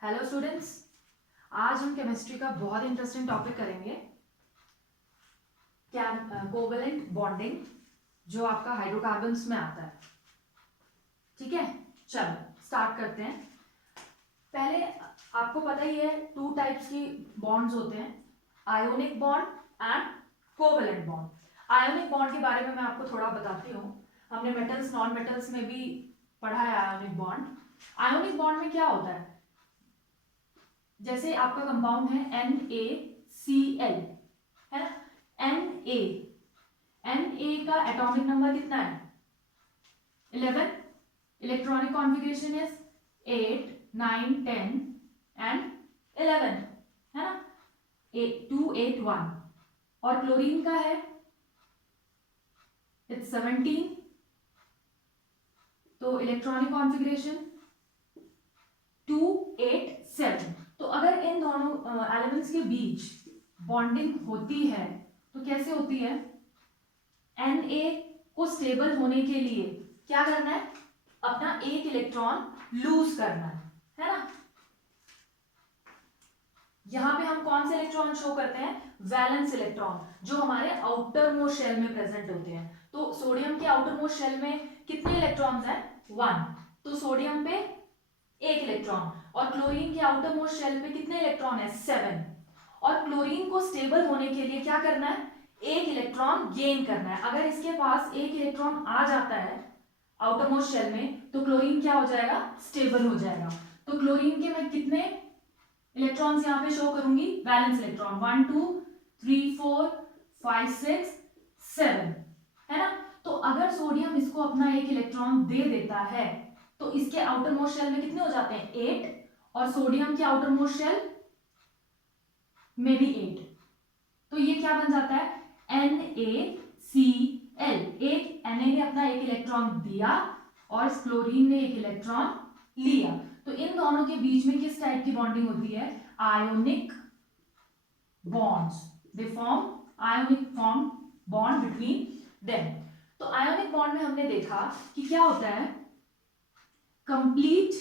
Hello students, आज हम chemistry का बहुत इंटरेस्टिंग टॉपिक करेंगे, कोवेलेंट बॉन्डिंग, जो आपका हाइड्रोकार्बन्स में आता है। ठीक है, चलो स्टार्ट करते हैं। पहले आपको पता ही है, टू टाइप्स की बॉन्ड्स होते हैं, ionic bond and covalent bond. Ionic bond के बारे में मैं आपको थोड़ा बताती हूँ। हमने मेटल्स नॉन मेटल्स में भी पढ़ा है आयोनिक बॉन्ड। आयोनिक बॉन्ड में क्या होता है, जैसे आपका कंपाउंड है NaCl, है ना। Na का एटॉमिक नंबर कितना है? 11। इलेक्ट्रॉनिक कॉन्फ़िगरेशन इज 8, 9, 10 एंड 11, है ना। 2, 8, 1। और क्लोरीन का है इट्स 17। तो इलेक्ट्रॉनिक कॉन्फ़िगरेशन 2, 8, 7। तो अगर इन दोनों एलिमेंट्स के बीच बॉन्डिंग होती है तो कैसे होती है? Na को स्टेबल होने के लिए क्या करना है? अपना एक इलेक्ट्रॉन लूज करना है ना। यहां पे हम कौन से इलेक्ट्रॉन शो करते हैं? वैलेंस इलेक्ट्रॉन, जो हमारे आउटर मोस्ट शेल में प्रेजेंट होते हैं। तो सोडियम के आउटर मोस्ट शेल में कितने इलेक्ट्रॉन्स हैं? 1। तो सोडियम पे एक इलेक्ट्रॉन। और क्लोरीन के आउटर मोस्ट शेल पे कितने इलेक्ट्रॉन है? 7। और क्लोरीन को स्टेबल होने के लिए क्या करना है? एक इलेक्ट्रॉन गेन करना है। अगर इसके पास एक इलेक्ट्रॉन आ जाता है आउटर मोस्ट शेल में, तो क्लोरीन क्या हो जाएगा? स्टेबल हो जाएगा। तो क्लोरीन के मैं कितने इलेक्ट्रॉन्स यहाँ पे शो करूंगी? वैलेंस इलेक्ट्रॉन 1, 2, 3, 4, 5, 6, 7, है ना। तो अगर सोडियम इसको अपना एक इलेक्ट्रॉन दे देता है तो इसके आउटर मोस्ट शेल में कितने हो जाते हैं? 8। और सोडियम के आउटर मोस्ट शेल में भी 8। तो ये क्या बन जाता है? NaCl। एक Na ने अपना एक इलेक्ट्रॉन दिया और क्लोरीन ने एक इलेक्ट्रॉन लिया। तो इन दोनों के बीच में किस टाइप की बॉन्डिंग होती है? Ionic bonds. They form ionic form bond between them. तो आयोनिक बॉन्ड में हमने देखा कि क्या होता है? Complete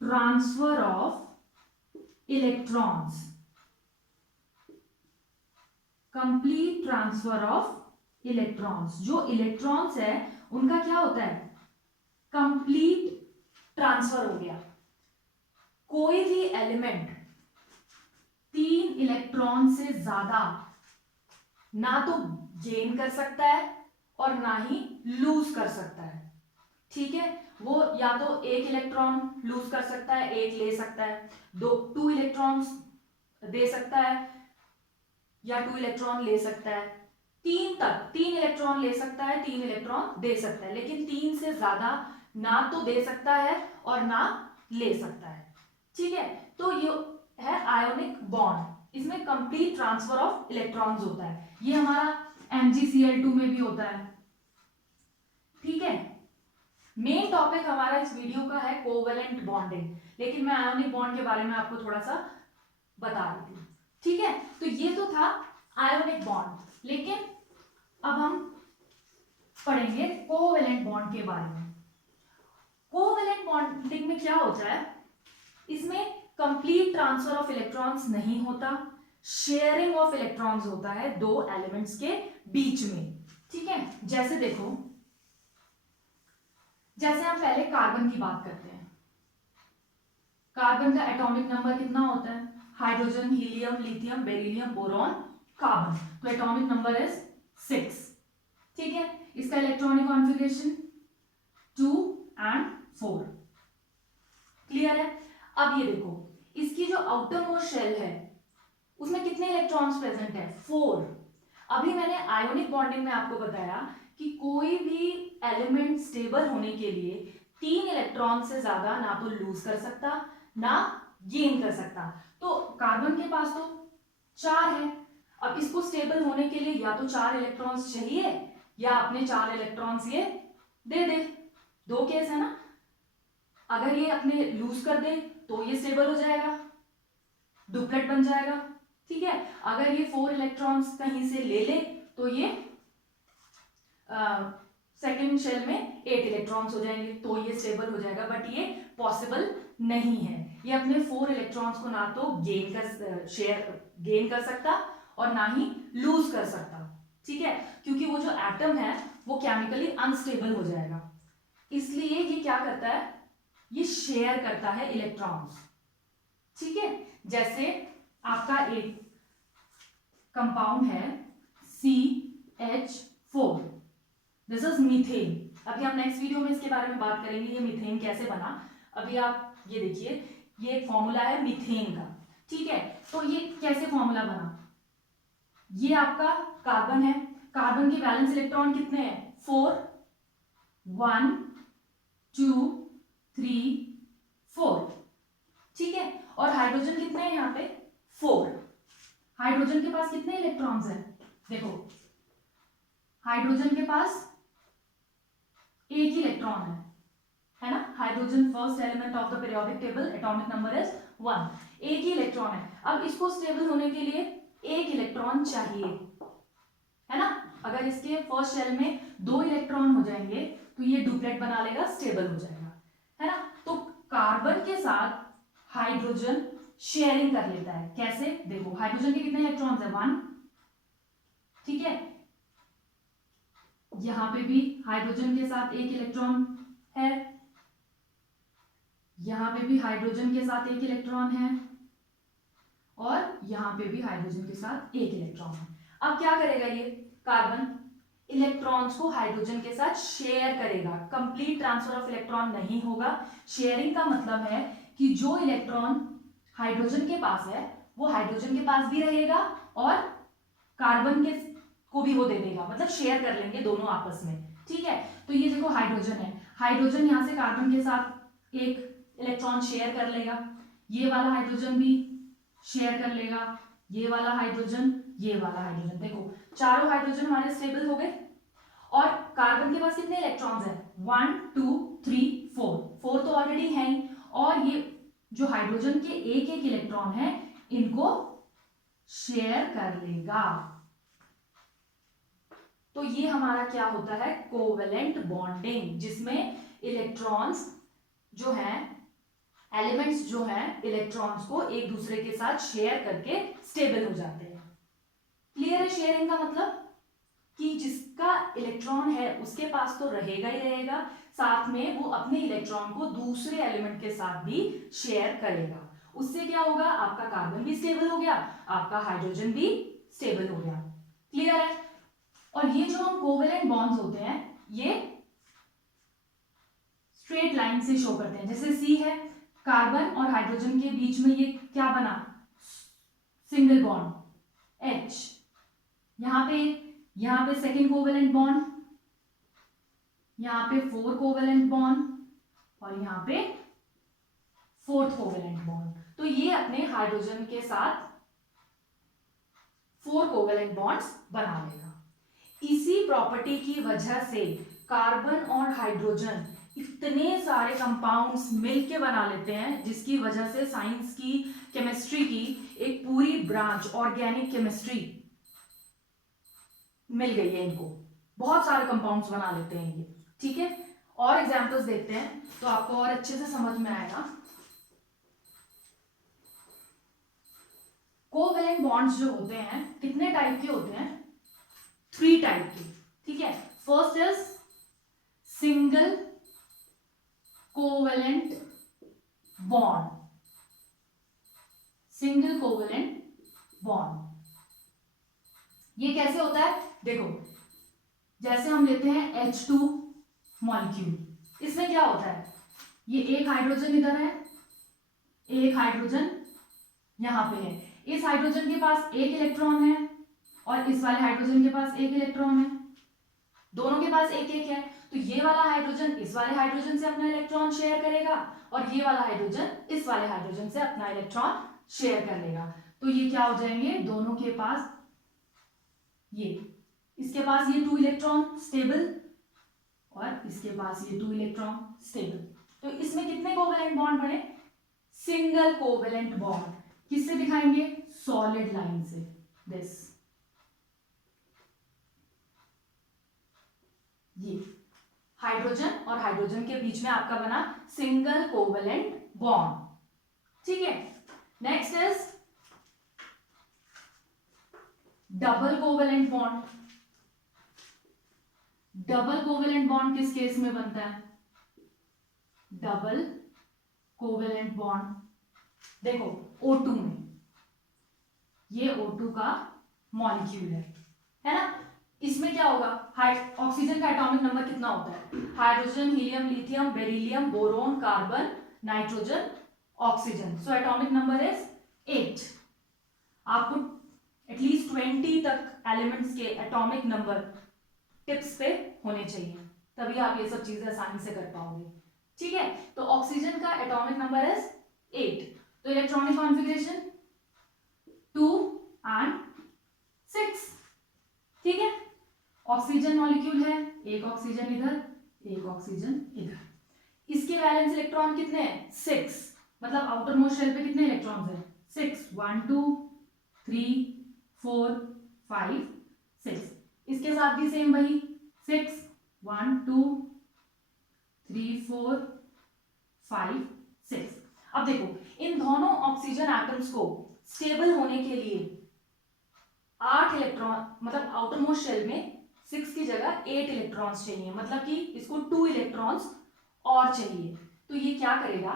transfer of electrons. Complete transfer of electrons, जो इलेक्ट्रॉन्स है उनका क्या होता है? कंप्लीट ट्रांसफर हो गया। कोई भी एलिमेंट 3 इलेक्ट्रॉन से ज्यादा ना तो गेन कर सकता है और ना ही लूज कर सकता है। ठीक है, वो या तो एक इलेक्ट्रॉन लूज कर सकता है, एक ले सकता है, 2 इलेक्ट्रॉन्स दे सकता है या 2 इलेक्ट्रॉन ले सकता है। 3 तक 3 इलेक्ट्रॉन ले सकता है, 3 इलेक्ट्रॉन दे सकता है, लेकिन 3 से ज्यादा ना तो दे सकता है और ना ले सकता है। ठीक है, तो ये है आयोनिक बॉन्ड। इसमें कंप्लीट ट्रांसफर ऑफ इलेक्ट्रॉन्स होता है। ये हमारा MgCl2 में भी होता है। ठीक है, मेन टॉपिक हमारा इस वीडियो का है कोवेलेंट बॉन्डिंग, लेकिन मैं आयोनिक बॉन्ड के बारे में आपको थोड़ा सा बता देती हूँ। ठीक है, तो ये तो था आयोनिक बॉन्ड, लेकिन अब हम पढ़ेंगे कोवेलेंट बॉन्ड के बारे में। कोवेलेंट बॉन्डिंग में क्या होता है? इसमें कंप्लीट ट्रांसफर ऑफ इलेक्ट्रॉन्स नहीं होता, शेयरिंग ऑफ इलेक्ट्रॉन्स होता है दो एलिमेंट्स के बीच में। ठीक है, जैसे देखो, जैसे हम पहले कार्बन की बात करते हैं। कार्बन का एटॉमिक नंबर कितना होता है? Hydrogen, helium, lithium, beryllium, boron, carbon. तो एटॉमिक नंबर इज 6। ठीक है, इसका इलेक्ट्रॉनिक कॉन्फ़िगरेशन 2 एंड 4। क्लियर है? अब ये देखो, इसकी जो आउटर मोस्ट शेल है उसमें कितने इलेक्ट्रॉन्स प्रेजेंट है? 4। अभी मैंने आयोनिक बॉन्डिंग में आपको बताया कि कोई भी एलिमेंट स्टेबल होने के लिए 3 इलेक्ट्रॉन से ज्यादा ना तो लूज कर सकता ना गेन कर सकता। तो कार्बन के पास तो 4 है। अब इसको स्टेबल होने के लिए या तो 4 इलेक्ट्रॉन्स चाहिए या अपने 4 इलेक्ट्रॉन्स ये दे दे। 2 केस है ना। अगर ये अपने लूज कर दे तो ये स्टेबल हो जाएगा, डुप्लेट बन जाएगा। ठीक है, अगर ये 4 इलेक्ट्रॉन्स कहीं से ले ले तो ये सेकेंड शेल में 8 इलेक्ट्रॉन्स हो जाएंगे, तो ये स्टेबल हो जाएगा। बट ये पॉसिबल नहीं है। ये अपने 4 इलेक्ट्रॉन्स को ना तो गेन कर सकता और ना ही लूज कर सकता, ठीक है, क्योंकि वो जो एटम है वो केमिकली अनस्टेबल हो जाएगा। इसलिए ये क्या करता है, ये शेयर करता है इलेक्ट्रॉन्स, ठीक है। जैसे आपका एक कंपाउंड है CH4, दिस इज मीथेन। अभी हम नेक्स्ट वीडियो में इसके बारे में बात करेंगे, ये मीथेन कैसे बना। अभी आप ये देखिए, ये एक फॉर्मूला है मीथेन का, ठीक है। तो ये कैसे फॉर्मूला बना, ये आपका कार्बन है, कार्बन के वैलेंस इलेक्ट्रॉन कितने हैं, 4, 1 2 3 4, ठीक है। और हाइड्रोजन कितने हैं यहाँ पे, 4। हाइड्रोजन के पास कितने इलेक्ट्रॉन्स हैं, देखो हाइड्रोजन के पास एक ही इलेक्ट्रॉन है ना। Hydrogen first element of the periodic table, atomic number is 1, एक ही इलेक्ट्रॉन है। अब इसको स्टेबल होने के लिए एक इलेक्ट्रॉन चाहिए, है ना। अगर इसके फर्स्ट शेल में 2 इलेक्ट्रॉन हो जाएंगे तो ये डुप्लेट बना लेगा, स्टेबल हो जाएगा, है ना। तो कार्बन के साथ हाइड्रोजन शेयरिंग कर लेता है, कैसे, देखो हाइड्रोजन के कितने इलेक्ट्रॉन्स है, 1, ठीक है। यहां पे भी हाइड्रोजन के साथ एक इलेक्ट्रॉन है, यहां पे भी हाइड्रोजन के साथ एक इलेक्ट्रॉन है, और यहां पे भी हाइड्रोजन के साथ एक इलेक्ट्रॉन है। अब क्या करेगा ये कार्बन, इलेक्ट्रॉन्स को हाइड्रोजन के साथ शेयर करेगा, कंप्लीट ट्रांसफर ऑफ इलेक्ट्रॉन नहीं होगा। शेयरिंग का मतलब है कि जो इलेक्ट्रॉन हाइड्रोजन के पास है वो हाइड्रोजन के पास भी रहेगा और कार्बन के को भी वो दे देगा, मतलब शेयर कर लेंगे दोनों आपस में, ठीक है। तो ये देखो हाइड्रोजन है, हाइड्रोजन यहां से कार्बन के साथ एक इलेक्ट्रॉन शेयर कर लेगा, ये वाला हाइड्रोजन भी शेयर कर लेगा, ये वाला हाइड्रोजन, ये वाला हाइड्रोजन, देखो चारों हाइड्रोजन हमारे स्टेबल हो गए। और कार्बन के पास कितने इलेक्ट्रॉन्स हैं, 1 2 3 4, 4 तो ऑलरेडी है ही, और ये जो हाइड्रोजन के एक एक इलेक्ट्रॉन है इनको शेयर कर लेगा। तो ये हमारा क्या होता है, कोवेलेंट बॉन्डिंग, जिसमें इलेक्ट्रॉन्स जो हैं, एलिमेंट्स जो हैं, इलेक्ट्रॉन्स को एक दूसरे के साथ शेयर करके स्टेबल हो जाते हैं। क्लियर है शेयरिंग का मतलब, कि जिसका इलेक्ट्रॉन है उसके पास तो रहेगा ही रहेगा, साथ में वो अपने इलेक्ट्रॉन को दूसरे एलिमेंट के साथ भी शेयर करेगा। उससे क्या होगा, आपका कार्बन भी स्टेबल हो गया, आपका हाइड्रोजन भी स्टेबल हो गया। क्लियर है। और ये जो हम कोवेलेंट बॉन्ड्स होते हैं ये स्ट्रेट लाइन से शो करते हैं, जैसे सी है, कार्बन और हाइड्रोजन के बीच में ये क्या बना, सिंगल बॉन्ड H, यहां पे सेकेंड कोवेलेंट बॉन्ड, यहां पे 4 कोवेलेंट बॉन्ड, और यहां पे 4th कोवेलेंट बॉन्ड। तो ये अपने हाइड्रोजन के साथ 4 कोवेलेंट बॉन्ड्स बना लेगा। इसी प्रॉपर्टी की वजह से कार्बन और हाइड्रोजन इतने सारे कंपाउंड्स मिलके बना लेते हैं, जिसकी वजह से साइंस की, केमिस्ट्री की एक पूरी ब्रांच, ऑर्गेनिक केमिस्ट्री मिल गई है इनको, बहुत सारे कंपाउंड्स बना लेते हैं ये, ठीक है। और एग्जांपल्स देखते हैं तो आपको और अच्छे से समझ में आएगा। कोवेलेंट बॉन्ड्स जो होते हैं कितने टाइप के होते हैं, 3 टाइप के, ठीक है। First is single covalent bond, single covalent bond ये कैसे होता है, देखो जैसे हम लेते हैं H2 मॉलिक्यूल, इसमें क्या होता है, ये एक हाइड्रोजन इधर है, एक हाइड्रोजन यहां पे है, इस हाइड्रोजन के पास एक इलेक्ट्रॉन है और इस वाले हाइड्रोजन के पास एक इलेक्ट्रॉन है, दोनों के पास एक एक है। तो ये वाला हाइड्रोजन इस वाले हाइड्रोजन से अपना इलेक्ट्रॉन शेयर करेगा और ये वाला हाइड्रोजन इस वाले हाइड्रोजन से अपना इलेक्ट्रॉन शेयर कर लेगा। तो ये क्या हो जाएंगे, दोनों के पास, ये इसके पास ये 2 इलेक्ट्रॉन स्टेबल और इसके पास ये 2 इलेक्ट्रॉन स्टेबल। तो इसमें कितने कोवेलेंट बॉन्ड बने, सिंगल कोवेलेंट बॉन्ड। किससे दिखाएंगे, सॉलिड लाइन से, दिस, ये हाइड्रोजन और हाइड्रोजन के बीच में आपका बना सिंगल कोवेलेंट बॉन्ड, ठीक है। Next is double covalent bond. Double covalent bond किस केस में बनता है? डबल कोवेलेंट बॉन्ड देखो O2 में, ये O2 का मॉलिक्यूल है ना। इसमें क्या होगा, ऑक्सीजन का एटॉमिक नंबर कितना होता है? Hydrogen, helium, lithium, beryllium, boron, carbon, nitrogen, oxygen. So atomic number is 8। आपको एटलीस्ट 20 तक एलिमेंट्स के एटॉमिक नंबर टिप्स पे होने चाहिए, तभी आप ये सब चीजें आसानी से कर पाओगे, ठीक है। तो ऑक्सीजन का एटॉमिक नंबर इज 8। तो इलेक्ट्रॉनिक कॉन्फ़िगरेशन 2 एंड 6, ठीक है। ऑक्सीजन मॉलिक्यूल है, एक ऑक्सीजन इधर, एक ऑक्सीजन इधर। इसके वैलेंस इलेक्ट्रॉन कितने हैं? 6, मतलब आउटर मोस्ट शेल पे कितने इलेक्ट्रॉन्स हैं? 6, 1 2 3 4 5 6। इसके साथ भी सेम वही 6, 1 2 3 4 5 6। अब देखो इन दोनों ऑक्सीजन एटम्स को स्टेबल होने के लिए 8 इलेक्ट्रॉन, मतलब आउटर मोस्ट शेल में 6 की जगह 8 इलेक्ट्रॉन्स चाहिए, मतलब कि इसको 2 इलेक्ट्रॉन्स और चाहिए। तो ये क्या करेगा,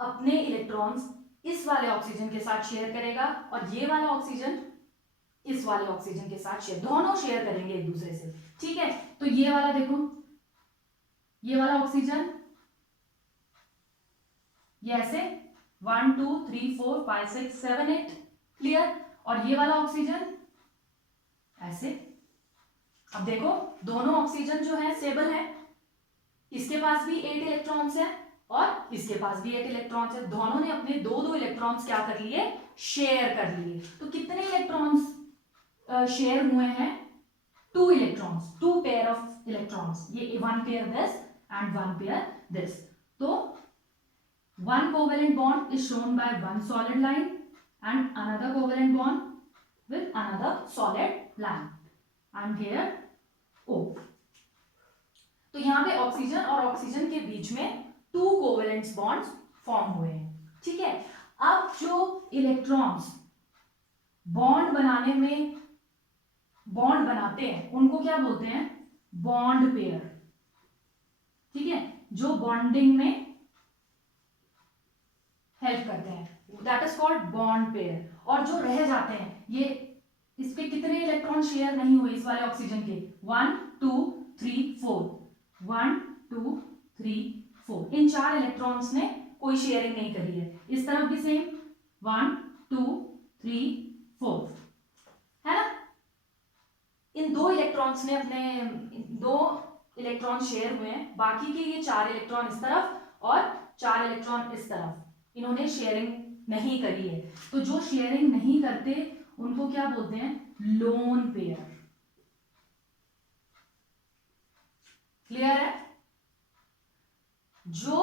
अपने इलेक्ट्रॉन्स इस वाले ऑक्सीजन के साथ शेयर करेगा और ये वाला ऑक्सीजन इस वाले ऑक्सीजन के साथ शेयर, दोनों शेयर करेंगे एक दूसरे से, ठीक है। तो ये वाला देखो, ये वाला ऑक्सीजन ये ऐसे 1 2 3 4 5 6 7 8, क्लियर। और ये वाला ऑक्सीजन ऐसे। अब देखो दोनों ऑक्सीजन जो है स्टेबल है, इसके पास भी 8 इलेक्ट्रॉन्स है और इसके पास भी 8 इलेक्ट्रॉन्स है। दोनों ने अपने दो दो इलेक्ट्रॉन्स क्या कर लिए, शेयर कर लिए। तो कितने इलेक्ट्रॉन्स शेयर हुए हैं? 2 इलेक्ट्रॉन्स, 2 पेयर ऑफ इलेक्ट्रॉन्स। ये 1 pair this and 1 pair this. तो one covalent bond is shown by one solid line and another covalent bond with another solid line and here O। तो यहां पे oxygen और oxygen के बीच में 2 covalent bonds form हुए हैं, ठीक है। अब जो इलेक्ट्रॉन्स बॉन्ड बनाने में बॉन्ड बनाते हैं उनको क्या बोलते हैं? बॉन्ड पेयर, ठीक है। जो बॉन्डिंग में हेल्प करते हैं that is called bond pair. और जो रह जाते हैं, ये इस पे कितने इलेक्ट्रॉन शेयर नहीं हुए इस वाले ऑक्सीजन के? 1 2 3 4, 1 2 3 4। इन 4 इलेक्ट्रॉन्स ने कोई शेयरिंग नहीं करी है। इस तरफ भी सेम 1 2 3 4, है ना। इन 2 इलेक्ट्रॉन्स ने अपने 2 इलेक्ट्रॉन शेयर हुए हैं, बाकी के ये 4 इलेक्ट्रॉन इस तरफ और 4 इलेक्ट्रॉन इस तरफ, इन्होंने शेयरिंग नहीं करी है। तो जो शेयरिंग नहीं करते उनको क्या बोलते हैं? लोन पेयर, क्लियर है। जो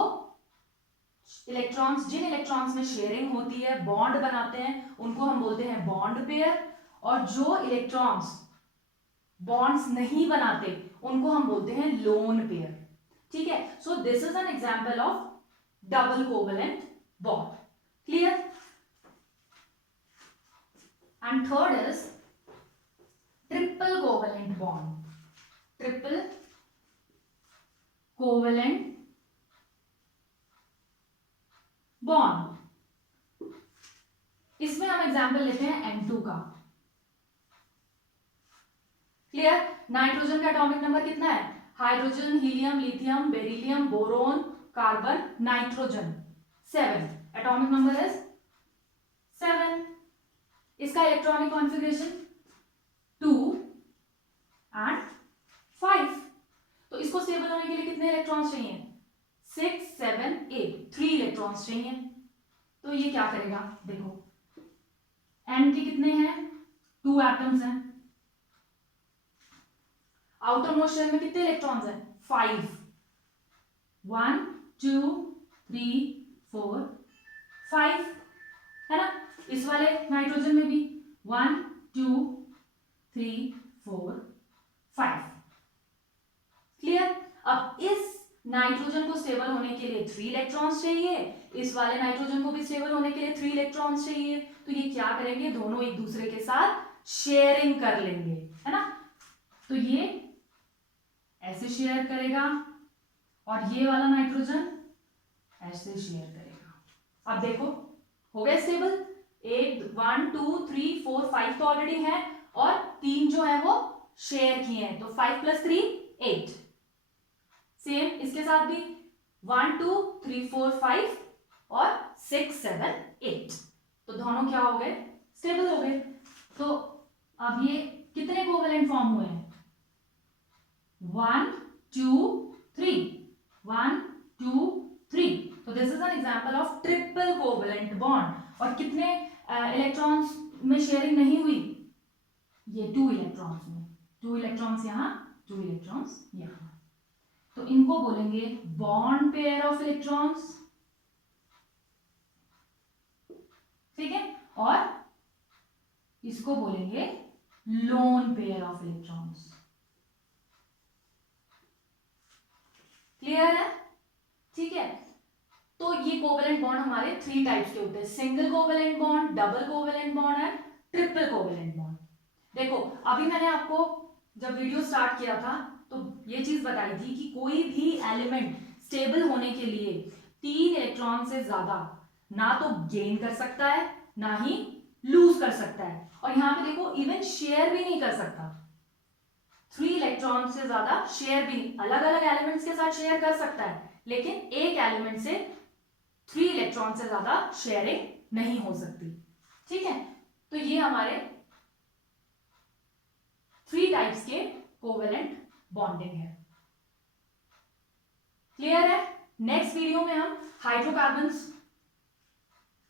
इलेक्ट्रॉन्स, जिन इलेक्ट्रॉन्स में शेयरिंग होती है, बॉन्ड बनाते हैं, उनको हम बोलते हैं बॉन्ड पेयर। और जो इलेक्ट्रॉन्स बॉन्ड्स नहीं बनाते उनको हम बोलते हैं लोन पेयर, ठीक है। So this is an example of double covalent bond, clear। and third is triple covalent bond, triple covalent bond। इसमें हम एग्जांपल लेते हैं N2 का, क्लियर। नाइट्रोजन का एटॉमिक नंबर कितना है? Hydrogen, helium, lithium, beryllium, boron, carbon, nitrogen 7। Atomic number is 7। इसका electronic configuration 2 and 5। तो इसको स्टेबल होने के लिए कितने इलेक्ट्रॉन्स चाहिए? 6 7 8, 3 इलेक्ट्रॉन्स चाहिए। तो ये क्या करेगा, देखो N के कितने हैं? 2 एटम्स हैं। आउटर मोस्ट शेल में कितने इलेक्ट्रॉन्स हैं? 5, 1 2 3 4 5, है ना। इस वाले नाइट्रोजन में भी 1 2 3 4 5, क्लियर। चाहिए, इस वाले नाइट्रोजन को भी स्टेबल होने के लिए 3 इलेक्ट्रॉन्स चाहिए, तो ये क्या करेंगे, दोनों एक दूसरे के साथ शेयरिंग कर लेंगे, है ना। तो ये ऐसे शेयर करेगा और ये वाला नाइट्रोजन ऐसे शेयर करेगा। अब देखो हो गए स्टेबल, 1 2 3 4 5 तो ऑलरेडी है और 3 जो है वो शेयर किए हैं, तो 5 + 3 8। सेम इसके साथ भी 1 2 3 4 5 और 6 7 8, तो दोनों क्या हो गए, स्टेबल हो गए। तो अब ये कितने कोवेलेंट फॉर्म हुए हैं, 1 2 3 1 2 3, तो this is an example of triple covalent bond. और कितने इलेक्ट्रॉन्स में शेयरिंग नहीं हुई, ये 2 इलेक्ट्रॉन्स में, 2 इलेक्ट्रॉन्स यहाँ, 2 इलेक्ट्रॉन्स यहाँ, तो इनको बोलेंगे बॉन्ड पेयर ऑफ इलेक्ट्रॉन्स, ठीक है, और इसको बोलेंगे lone pair of electrons. Clear है, ठीक है। तो ये कोवेलेंट बॉन्ड हमारे 3 टाइप्स के होते हैं, single covalent bond, double covalent bond and triple covalent bond. देखो अभी मैंने आपको जब वीडियो स्टार्ट किया था तो ये चीज बताई थी कि कोई भी एलिमेंट स्टेबल होने के लिए 3 इलेक्ट्रॉन से ज्यादा ना तो गेन कर सकता है ना ही लूज कर सकता है, और यहां पे देखो इवन शेयर भी नहीं कर सकता। 3 इलेक्ट्रॉन से ज्यादा शेयर भी नहीं, अलग अलग एलिमेंट्स के साथ शेयर कर सकता है, लेकिन एक एलिमेंट से 3 इलेक्ट्रॉन से ज्यादा शेयरिंग नहीं हो सकती, ठीक है। तो ये हमारे 3 टाइप्स के कोवेलेंट बॉन्डिंग है। क्लियर है। नेक्स्ट वीडियो में हम हाइड्रोकार्बन्स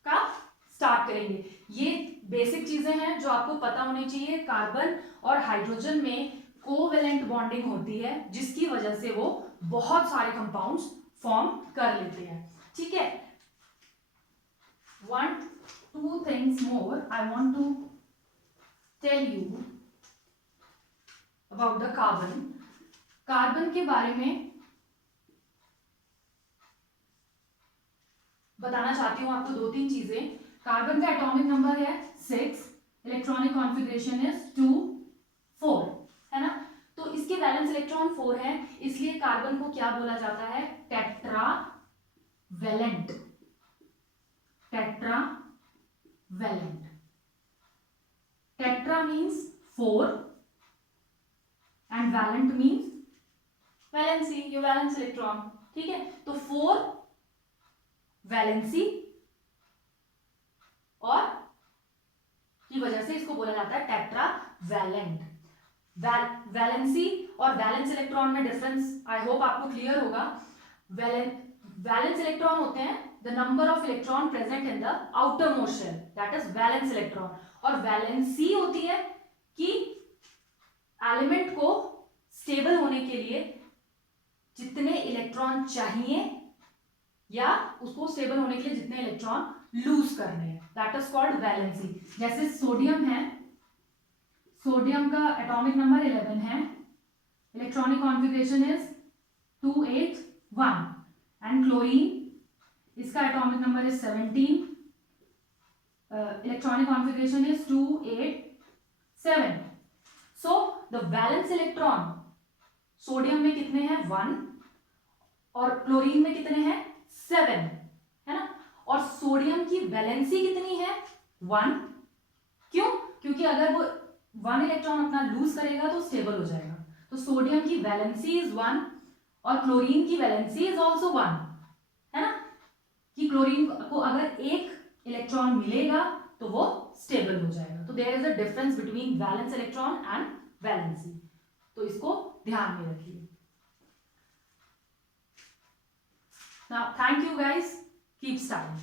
का स्टार्ट करेंगे। ये बेसिक चीजें हैं जो आपको पता होनी चाहिए। कार्बन और हाइड्रोजन में कोवेलेंट बॉन्डिंग होती है जिसकी वजह से वो बहुत सारे कंपाउंड्स फॉर्म कर लेते हैं, ठीक है। 1 2 things more I want to tell you about the carbon। Carbon के बारे में बताना चाहती हूं आपको 2-3 चीजें। कार्बन का एटॉमिक नंबर है 6, इलेक्ट्रॉनिक कॉन्फ़िगरेशन इज 2 4, है ना। तो इसके वैलेंस इलेक्ट्रॉन 4 है, इसलिए कार्बन को क्या बोला जाता है, tetravalent. Tetravalent, tetra means 4 and valent means valency, ये वैलेंस इलेक्ट्रॉन, ठीक है। तो 4 वैलेंसी और की वजह से इसको बोला जाता है टेट्रावैलेंट। वैलेंसी और वैलेंस इलेक्ट्रॉन में डिफरेंस आई होप आपको क्लियर होगा। वैलेंस इलेक्ट्रॉन होते हैं the number of electron present in the outermost shell, that is valence electron. और वैलेंसी होती है कि एलिमेंट को स्टेबल होने के लिए जितने इलेक्ट्रॉन चाहिए या उसको स्टेबल होने के लिए जितने इलेक्ट्रॉन लूज करने हैं, दैट इज कॉल्ड वैलेंसी। जैसे सोडियम है, सोडियम का एटॉमिक नंबर 11 है, electronic configuration is 281, and chlorine इसका atomic number is 17, electronic configuration is 287। So the valence electron sodium में कितने हैं, 1, और क्लोरीन में कितने हैं, 7, है ना। और सोडियम की वैलेंसी कितनी है, 1। क्यों, क्योंकि अगर वो 1 इलेक्ट्रॉन अपना लूज करेगा तो स्टेबल हो जाएगा। तो सोडियम की वैलेंसी इज 1 और क्लोरीन की वैलेंसी इज ऑल्सो 1, है ना, कि क्लोरीन को अगर एक इलेक्ट्रॉन मिलेगा तो वो स्टेबल हो जाएगा। तो there is a difference between valence electron and valency, तो इसको ध्यान में रखिए। Now, thank you guys. Keep studying.